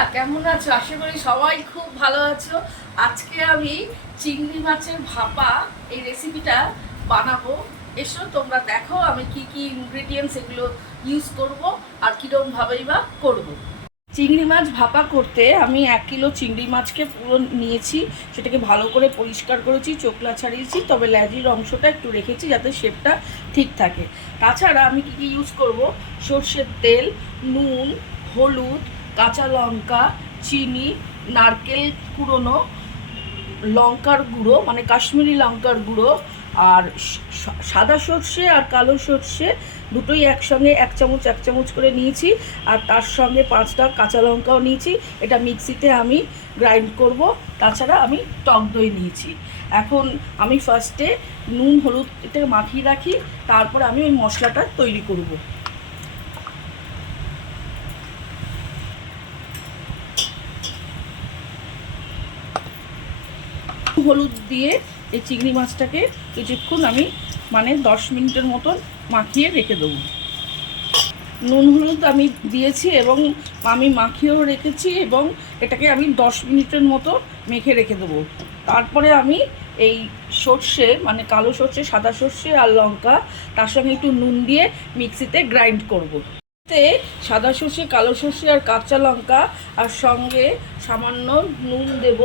বন্ধুরা কেমন আছো? আশা করি সবাই খুব ভালো আছো। আজকে আমি চিংড়ি মাছের ভাপা এই রেসিপিটা বানাবো। এসো তোমরা দেখো আমি কি কি ইনগ্রেডিয়েন্টস এগুলো ইউজ করব আর কীরকমভাবেই বা করবো। চিংড়ি মাছ ভাপা করতে আমি 1 কিলো চিংড়ি মাছকে পুরো নিয়েছি, সেটাকে ভালো করে পরিষ্কার করেছি, চোখলা ছাড়িয়েছি, তবে ল্যাজির অংশটা একটু রেখেছি যাতে শেপটা ঠিক থাকে। তাছাড়া আমি কি কি ইউজ করব, সর্ষের তেল, নুন, হলুদ, কাঁচা লঙ্কা, চিনি, নারকেল কুড়োনো, লঙ্কার গুঁড়ো মানে কাশ্মীরি লঙ্কার গুঁড়ো, আর সাদা সর্ষে আর কালো সর্ষে দুটোই একসঙ্গে 1 চামচ 1 চামচ করে নিয়েছি। আর তার সঙ্গে 5টা কাঁচা লঙ্কাও নিয়েছি, এটা মিক্সিতে আমি গ্রাইন্ড করব। তাছাড়া আমি টক দই নিয়েছি। এখন আমি ফার্স্টে নুন হলুদ এটা মাখিয়ে রাখি, তারপর আমি ওই মশলাটা তৈরি করব। হলুদ দিয়ে এই চিংড়ি মাছটাকে কিছুক্ষণ আমি 10 মিনিটের মতন মাখিয়ে রেখে দেবো। নুন হলুদ আমি দিয়েছি এবং আমি মাখিয়েও রেখেছি এবং এটাকে আমি 10 মিনিটের মতো মেখে রেখে দেবো। তারপরে আমি এই সর্ষে মানে কালো সর্ষে, সাদা সর্ষে আর লঙ্কা তার সঙ্গে একটু নুন দিয়ে মিক্সিতে গ্রাইন্ড করব। তে সাদা সর্ষে, কালো সর্ষে আর কাঁচা লঙ্কা আর সঙ্গে সামান্য নুন দেব,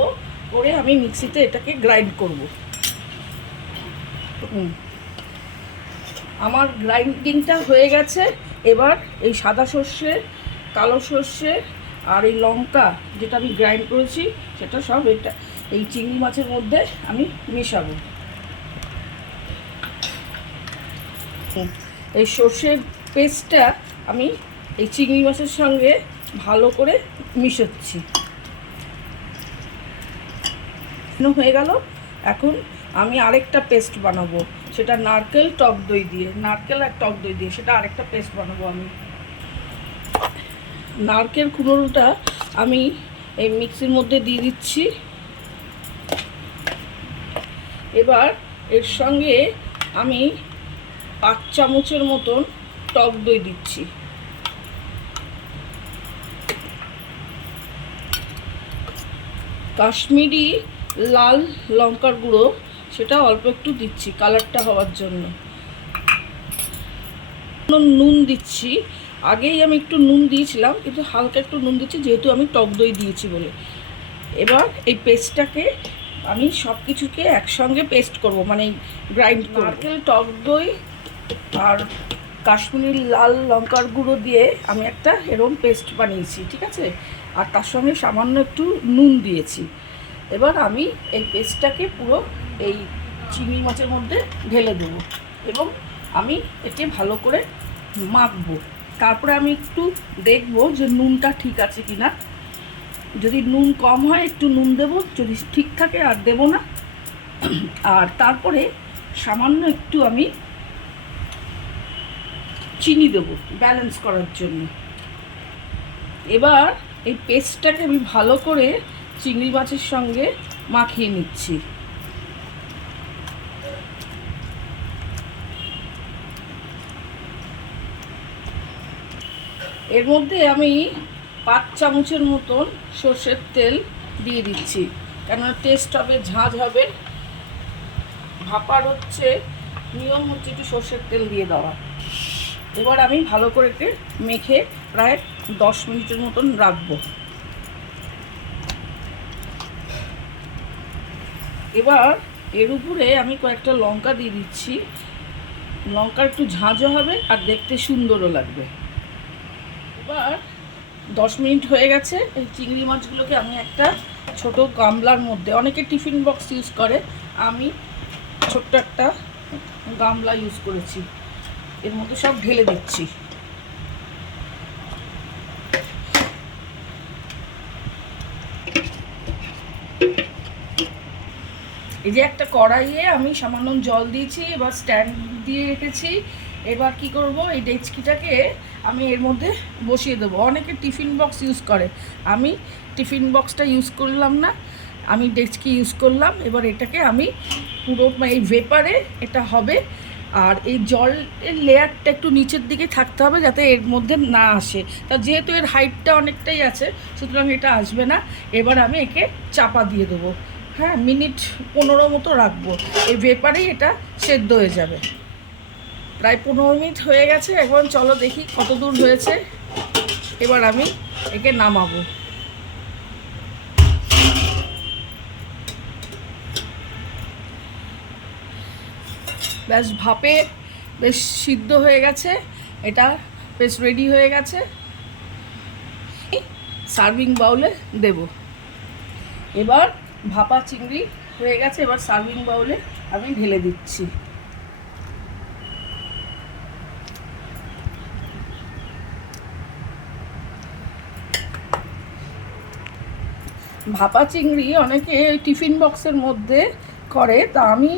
করে আমি মিক্সিতে এটাকে গ্রাইন্ড করব। আমার গ্রাইন্ডিংটা হয়ে গেছে। এবার এই সাদা সর্ষে, কালো সর্ষে আর এই লঙ্কা যেটা আমি গ্রাইন্ড করেছি সেটা সব এই চিংড়ি মাছের মধ্যে আমি মেশাবো। এই সর্ষের পেস্টটা আমি এই চিংড়ি মাছের সঙ্গে ভালো করে মিশাচ্ছি। হয়ে গেল। এখন আমি আরেকটা পেস্ট বানাবো, সেটা নারকেল টক দই দিয়ে, নারকেল আর টক দই দিয়ে সেটা আরেকটা পেস্ট বানাবো। আমি নারকেল কুড়োটা আমি এই মিক্সির মধ্যে দিয়ে দিচ্ছি। এবার এর সঙ্গে আমি 5 চামচের মতন টক দই দিচ্ছি। কাশ্মীরি লাল লঙ্কার গুঁড়ো সেটা অল্প একটু দিচ্ছি কালারটা হওয়ার জন্য। নুন দিচ্ছি, আগেই আমি একটু নুন দিয়েছিলাম কিন্তু হালকা একটু নুন দিচ্ছি যেহেতু আমি টক দই দিয়েছি বলে। এবার এই পেস্টটাকে আমি সব কিছুকে একসঙ্গে পেস্ট করব, মানে গ্রাইন্ড করব। নারকেল, টক দই আর কাশ্মীরি লাল লঙ্কার গুঁড়ো দিয়ে আমি একটা এরকম পেস্ট বানিয়েছি, ঠিক আছে। আর তার সঙ্গে সামান্য একটু নুন দিয়েছি। এবার আমি এই পেস্টটাকে পুরো এই চিংড়ি মাছের মধ্যে ঢেলে দেবো এবং আমি এতে ভালো করে মাখবো। তারপরে আমি একটু দেখবো যে নুনটা ঠিক আছে কি না। যদি নুন কম হয় একটু নুন দেবো, যদি ঠিক থাকে আর দেব না। আর তারপরে সামান্য একটু আমি চিনি দেবো ব্যালেন্স করার জন্য। এবার এই পেস্টটাকে আমি ভালো করে চিংড়ি মাছের সঙ্গে মাখিয়ে নিচ্ছি। এর মধ্যে আমি 5 চামচের মতন সর্ষের তেল দিয়ে দিচ্ছি, কেননা টেস্ট হবে, ঝাঁঝ হবে। ভাপার নিয়ম হচ্ছে একটু সর্ষের তেল দিয়ে দেওয়া। এবার আমি ভালো করে মেখে প্রায় 10 মিনিটের মতন রাখবো। এবার এর উপরে আমি কয়েকটা লঙ্কা দিয়ে দিচ্ছি, লঙ্কা একটু ঝাঁঝও হবে আর দেখতে সুন্দরও লাগবে। এবার 10 মিনিট হয়ে গেছে। এই চিংড়ি মাছগুলোকে আমি একটা ছোট গামলার মধ্যে, অনেকে টিফিন বক্স ইউজ করে, আমি ছোট্ট একটা গামলা ইউজ করেছি, এর মধ্যে সব ঢেলে দিচ্ছি। এই যে একটা কড়াইয়ে আমি সামান্য জল দিয়েছি, এবার স্ট্যান্ড দিয়ে রেখেছি। এবার কি করব, এই ডেচকিটাকে আমি এর মধ্যে বসিয়ে দেবো। অনেকে টিফিন বক্স ইউজ করে, আমি টিফিন বক্সটা ইউজ করলাম না, আমি ডেচকি ইউজ করলাম। এবার এটাকে আমি পুরো এই ভেপারে এটা হবে আর এই জলের লেয়ারটা একটু নিচের দিকে থাকতে হবে যাতে এর মধ্যে না আসে। তা যেহেতু এর হাইটটা অনেকটাই আছে, সুতরাং এটা আসবে না। এবার আমি একে চাপা দিয়ে দেবো। হ্যাঁ, মিনিট 15 মতো রাখবো, এই ভেপারেই এটা সেদ্ধ হয়ে যাবে। প্রায় 15 মিনিট হয়ে গেছে। এখন চলো দেখি কত দূর হয়েছে। এবার আমি একে নামাবো। ব্যাস ভাপে বেশ সিদ্ধ হয়ে গেছে, এটা বেশ রেডি হয়ে গেছে। সার্ভিং বাউলে দেব। এবার ভাপা চিংড়ি হয়ে গেছে, এবার সার্ভিং বাউলে আমি ঢেলে দিচ্ছি। ভাপা চিংড়ি অনেকে টিফিন বক্সের মধ্যে করে, তা আমি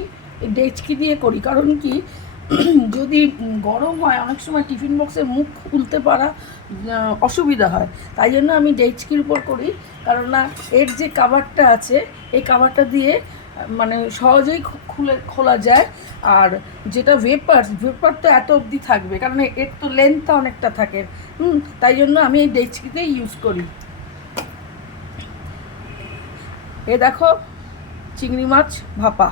ডেচকি দিয়ে করি। কারণ কি, যদি গরম হয় অনেক সময় টিফিন বক্সের মুখ খুলতে পারা অসুবিধা হয়, তাই জন্য আমি ডেচকির উপর করি। কারণ না, এর যে কাভারটা আছে এই কাভারটা দিয়ে মানে সহজেই খোলা যায়। আর যেটা ভেপার তো এত অবধি থাকবে, কারণ এর তো লেন্থটা অনেকটা থাকে। তাই জন্য আমি এই ডেচকিতেই ইউজ করি। এ দেখো চিংড়ি মাছ ভাপা।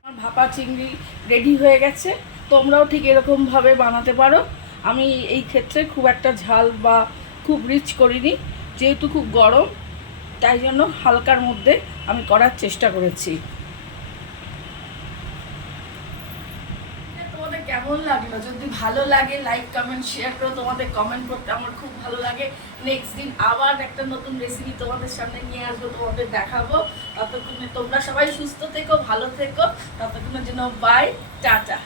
আমার ভাপা চিংড়ি রেডি হয়ে গেছে। তোমরাও ঠিক এরকমভাবে বানাতে পারো। আমি এই ক্ষেত্রে খুব একটা ঝাল বা খুব রিচ করিনি, যেহেতু খুব গরম, তাই জন্য হালকার মধ্যে আমি করার চেষ্টা করেছি। তোমাদের কেমন লাগলো? যদি ভালো লাগে লাইক কমেন্ট শেয়ার করো। তোমাদের কমেন্ট করতে আমার খুব ভালো লাগে। নেক্সট দিন আবার একটা নতুন রেসিপি তোমাদের সামনে নিয়ে আসবো, তোমাদের দেখাবো। ততক্ষণে তোমরা সবাই সুস্থ থেকো, ভালো থেকো। ততক্ষণের জন্য বাই, টাটা।